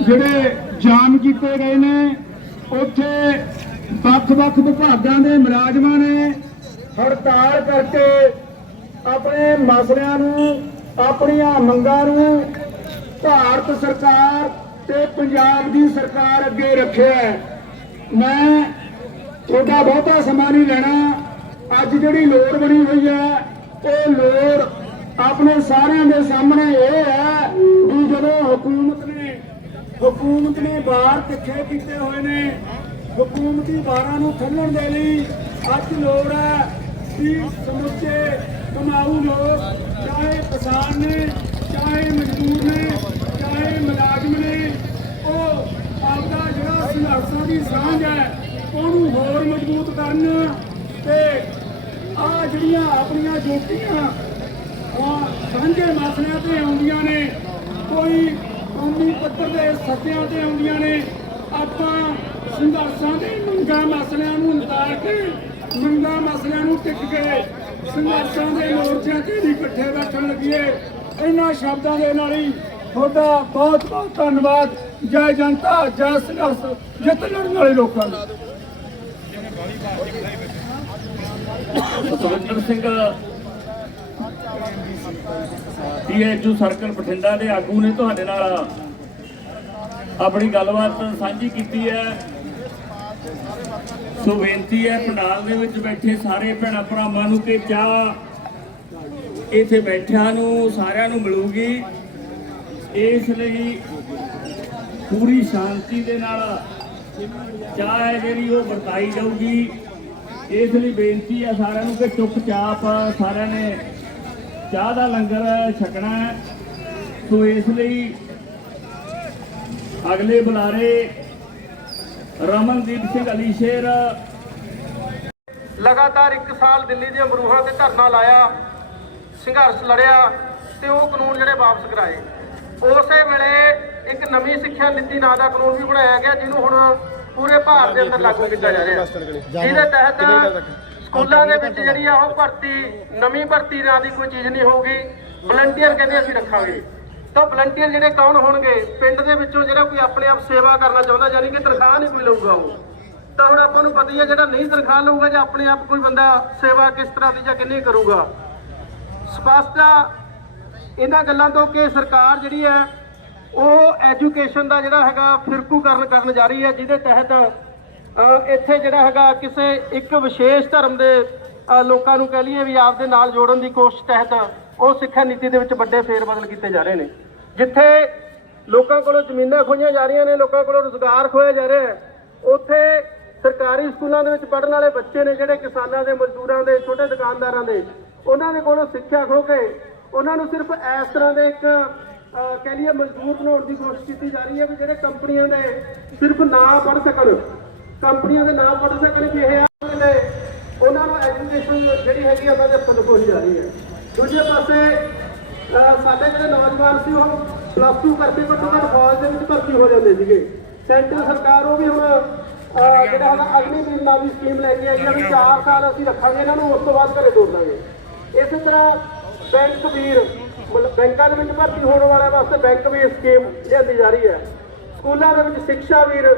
ਜਿਹੜੇ ਜਾਮ ਕੀਤੇ ਗਏ ਨੇ, ਉੱਥੇ ਵੱਖ-ਵੱਖ ਵਿਭਾਗਾਂ ਦੇ ਮੁਲਾਜ਼ਮਾਂ ਨੇ ਹੜਤਾਲ ਕਰਕੇ ਆਪਣੇ ਮਸਲਿਆਂ ਨੂੰ, ਆਪਣੀਆਂ ਮੰਗਾਂ ਨੂੰ ਭਾਰਤ ਸਰਕਾਰ ਤੇ ਪੰਜਾਬ ਦੀ ਸਰਕਾਰ ਅੱਗੇ ਰੱਖਿਆ ਮੈਂ ਤੁਹਾਡਾ ਬਹੁਤਾ ਸਮਾਂ ਨਹੀਂ ਲੈਣਾ। ਅੱਜ ਜਿਹੜੀ ਲੋੜ ਬਣੀ ਹੋਈ ਹੈ, ਉਹ ਲੋੜ ਆਪਣੇ ਸਾਰਿਆਂ ਦੇ ਸਾਹਮਣੇ ਇਹ ਹੈ ਹਕੂਮਤ ਨੇ ਬਾਹਰ ਤਿੱਖੇ ਕੀਤੇ ਹੋਏ ਨੇ। ਹਕੂਮਤੀ ਬਾਰਾਂ ਨੂੰ ਖੋਲ੍ਹਣ ਦੇ ਲਈ ਅੱਜ ਲੋੜ ਹੈ ਕਿ ਸਮੁੱਚੇ ਕਮਾਊ ਲੋਕ, ਚਾਹੇ ਕਿਸਾਨ ਨੇ, ਚਾਹੇ ਮਜ਼ਦੂਰ ਨੇ, ਚਾਹੇ ਮੁਲਾਜ਼ਮ ਨੇ, ਉਹ ਆਪਦਾ ਜਿਹੜਾ ਸੰਘਰਸ਼ਾਂ ਦੀ ਸਾਂਝ ਹੈ, ਉਹਨੂੰ ਹੋਰ ਮਜ਼ਬੂਤ ਕਰਨ ਤੇ ਆ ਜਿਹੜੀਆਂ ਆਪਣੀਆਂ ਜੋਤੀਆਂ ਆ ਸਾਂਝੇ ਮਸਲਿਆਂ ਤੇ ਆਉਂਦੀਆਂ ਨੇ, ਕੋਈ ਕੌਮੀ ਪੱਧਰ ਦੇ ਸੱਤਿਆਂ ਤੇ ਆਉਂਦੀਆਂ ਨੇ। ਆਪਾਂ ਸੰਘਰਸ਼ਾਂ ਦੇ ਮੰਗਾਂ ਮਸਲਿਆਂ ਨੂੰ ਨਿਤਾਰ ਕੇ ਮੰਗਾਂ ਮਸਲਿਆਂ ਨੂੰ ਟਿਕ ਕੇ ਸੰਘਰਸ਼ਾਂ ਦੇ ਮੋਰਚਿਆਂ ਤੇ ਵੀ ਇਕੱਠੇ ਬੈਠਣ ਲੱਗੀਏ। ਇਹਨਾਂ ਸ਼ਬਦਾਂ ਦੇ ਨਾਲ ਹੀ ਤੁਹਾਡਾ ਬਹੁਤ ਬਹੁਤ ਧੰਨਵਾਦ। ਜੈ ਜਨਤਾ, ਜੈ ਸੰਘਰਸ਼, ਜਿੱਤ ਲੜਨ ਵਾਲੇ ਲੋਕਾਂ ਨੂੰ ਸੁਰਿੰਦਰ ਸਿੰਘ ਡੀਐਚਯੂ ਸਰਕਲ ਬਠਿੰਡਾ ਦੇ ਆਗੂ ਨੇ ਤੁਹਾਡੇ ਨਾਲ ਆਪਣੀ ਗੱਲਬਾਤ ਸਾਂਝੀ ਕੀਤੀ ਹੈ। ਸੋ ਬੇਨਤੀ ਹੈ, ਪੰਡਾਲ ਦੇ ਵਿੱਚ ਬੈਠੇ ਸਾਰੇ ਭੈਣਾਂ ਭਰਾਵਾਂ ਨੂੰ ਕਿ ਚਾਹ ਇੱਥੇ ਬੈਠਿਆਂ ਨੂੰ, ਸਾਰਿਆਂ ਨੂੰ ਮਿਲੂਗੀ। ਇਸ ਲਈ ਪੂਰੀ ਸ਼ਾਂਤੀ ਦੇ ਨਾਲ ਚਾਹ ਹੈ ਜਿਹੜੀ ਉਹ ਵਰਤਾਈ ਜਾਊਗੀ। ਇਸ ਲਈ ਬੇਨਤੀ ਹੈ ਸਾਰਿਆਂ ਨੂੰ ਕਿ ਚੁੱਪਚਾਪ ਸਾਰਿਆਂ ਨੇ ਚਾਹ ਦਾ ਲੰਗਰ ਛਕਣਾ ਹੈ। ਸੋ ਇਸ ਲਈ ਅਗਲੇ ਬੁਲਾਰੇ ਰਮਨਦੀਪ ਸਿੰਘ ਅਲੀ ਸ਼ੇਰ ਲਗਾਤਾਰ 1 ਸਾਲ ਦਿੱਲੀ ਦੀਆਂ ਮਰੂਹਾਂ ਤੇ ਧਰਨਾ ਲਾਇਆ ਸੰਘਰਸ਼ ਲੜਿਆ ਤੇ ਉਹ ਕਾਨੂੰਨ ਜਿਹੜੇ ਵਾਪਸ ਕਰਾਏ। ਉਸੇ ਵੇਲੇ ਇੱਕ ਨਵੀਂ ਸਿੱਖਿਆ ਨੀਤੀ ਨਾਂ ਦਾ ਕਾਨੂੰਨ ਵੀ ਬਣਾਇਆ ਗਿਆ ਜਿਹਨੂੰ ਹੁਣ ਪੂਰੇ ਭਾਰਤ ਦੇ ਅੰਦਰ ਲਾਗੂ ਕੀਤਾ ਜਾ ਰਿਹਾ। ਜਿਹਦੇ ਤਹਿਤ ਸਕੂਲਾਂ ਦੇ ਵਿੱਚ ਜਿਹੜੀ ਆ ਉਹ ਭਰਤੀ, ਨਵੀਂ ਭਰਤੀ ਨਾਂ ਦੀ ਕੋਈ ਚੀਜ਼ ਨਹੀਂ ਹੋਊਗੀ। ਵਲੰਟੀਅਰ ਕਹਿੰਦੇ ਅਸੀਂ ਰੱਖਾਂਗੇ। ਤਾਂ ਵਲੰਟੀਅਰ ਜਿਹੜੇ ਕੌਣ ਹੋਣਗੇ? ਪਿੰਡ ਦੇ ਵਿੱਚੋਂ ਜਿਹੜਾ ਕੋਈ ਆਪਣੇ ਆਪ ਸੇਵਾ ਕਰਨਾ ਚਾਹੁੰਦਾ, ਯਾਨੀ ਕਿ ਤਨਖਾਹ ਨਹੀਂ ਕੋਈ ਲਊਗਾ ਉਹ। ਤਾਂ ਹੁਣ ਆਪਾਂ ਨੂੰ ਪਤਾ ਹੀ ਹੈ ਜਿਹੜਾ ਨਹੀਂ ਤਨਖਾਹ ਲਊਗਾ ਜਾਂ ਆਪਣੇ ਆਪ ਕੋਈ ਬੰਦਾ ਸੇਵਾ ਕਿਸ ਤਰ੍ਹਾਂ ਦੀ ਜਾਂ ਕਿੰਨੀ ਕਰੂਗਾ। ਸਪਸ਼ਟ ਆ, ਇਹਨਾਂ ਗੱਲਾਂ ਤੋਂ ਕਿ ਸਰਕਾਰ ਜਿਹੜੀ ਹੈ ਉਹ ਐਜੂਕੇਸ਼ਨ ਦਾ ਜਿਹੜਾ ਹੈਗਾ ਫਿਰਕੂਕਰਨ ਕਰਨ ਜਾ ਰਹੀ ਹੈ ਜਿਹਦੇ ਤਹਿਤ ਇੱਥੇ ਜਿਹੜਾ ਹੈਗਾ ਕਿਸੇ ਇੱਕ ਵਿਸ਼ੇਸ਼ ਧਰਮ ਦੇ ਲੋਕਾਂ ਨੂੰ ਕਹਿ ਲਈਏ ਵੀ ਆਪ ਦੇ ਨਾਲ ਜੋੜਨ ਦੀ ਕੋਸ਼ਿਸ਼ ਤਹਿਤ ਉਹ ਸਿੱਖਿਆ ਨੀਤੀ ਦੇ ਵਿੱਚ ਵੱਡੇ ਫੇਰਬਦਲ ਕੀਤੇ ਜਾ ਰਹੇ ਨੇ। ਜਿੱਥੇ ਲੋਕਾਂ ਕੋਲੋਂ ਜ਼ਮੀਨਾਂ ਖੋਈਆਂ ਜਾ ਰਹੀਆਂ ਨੇ ਲੋਕਾਂ ਕੋਲੋਂ ਰੁਜ਼ਗਾਰ ਖੋਇਆ ਜਾ ਰਿਹਾ ਹੈ ਉੱਥੇ ਸਰਕਾਰੀ ਸਕੂਲਾਂ ਦੇ ਵਿੱਚ ਪੜ੍ਹਨ ਵਾਲੇ ਬੱਚੇ ਨੇ ਜਿਹੜੇ ਕਿਸਾਨਾਂ ਦੇ ਮਜ਼ਦੂਰਾਂ ਦੇ ਛੋਟੇ ਦੁਕਾਨਦਾਰਾਂ ਦੇ ਉਹਨਾਂ ਦੇ ਕੋਲੋਂ ਸਿੱਖਿਆ ਖੋ ਕੇ ਉਹਨਾਂ ਨੂੰ ਸਿਰਫ ਇਸ ਤਰ੍ਹਾਂ ਦੇ ਇੱਕ ਅਹ, ਕਹਿ ਲਈਏ ਮਜ਼ਦੂਰ ਬਣਾਉਣ ਦੀ ਕੋਸ਼ਿਸ਼ ਕੀਤੀ ਜਾ ਰਹੀ ਹੈ ਵੀ ਜਿਹੜੇ ਕੰਪਨੀਆਂ ਦੇ ਸਿਰਫ ਨਾ ਪੜ੍ਹ ਸਕਣ। ਕੰਪਨੀਆਂ ਦੇ ਨਾਮ ਪੜ੍ਹ ਸਕਣ ਕਿ ਇਹ ਆ ਨੇ ਉਹਨਾਂ ਨੂੰ ਐਜੂਕੇਸ਼ਨ ਜਿਹੜੀ ਹੈਗੀ ਆ ਉਹਨਾਂ ਦੇ ਹੱਥੋਂ ਜਾ ਰਹੀ ਹੈ। ਦੂਜੇ ਪਾਸੇ ਸਾਡੇ ਜਿਹੜੇ ਨੌਜਵਾਨ ਸੀ ਉਹ ਪਲੱਸ 2 ਕਰਕੇ ਘੱਟੋ ਘੱਟ ਫੌਜ ਦੇ ਵਿੱਚ ਭਰਤੀ ਹੋ ਜਾਂਦੇ ਸੀਗੇ। ਸੈਂਟਰ ਸਰਕਾਰ ਉਹ ਵੀ ਹੁਣ ਜਿਹੜਾ ਹੈਗਾ ਅਗਨੀ ਵੀਰ ਨਾਂ ਦੀ ਸਕੀਮ ਲੈ ਕੇ ਆਈ ਹੈ ਵੀ 4 ਸਾਲ ਅਸੀਂ ਰੱਖਾਂਗੇ, ਇਹਨਾਂ ਨੂੰ ਉਸ ਤੋਂ ਬਾਅਦ ਘਰੇ ਤੋਰ ਦਾਂਗੇ। ਇਸੇ ਤਰ੍ਹਾਂ ਬੈਂਕ ਵੀਰ ਮਤਲਬ ਬੈਂਕਾਂ ਦੇ ਵਿੱਚ ਭਰਤੀ ਹੋਣ ਵਾਲਿਆਂ ਵਾਸਤੇ ਬੈਂਕ ਵੀਰ ਸਕੀਮ ਲਿਆਂਦੀ ਜਾ ਰਹੀ ਹੈ। ਸਕੂਲਾਂ ਦੇ ਵਿੱਚ ਸਿੱਖਿਆ ਵੀਰ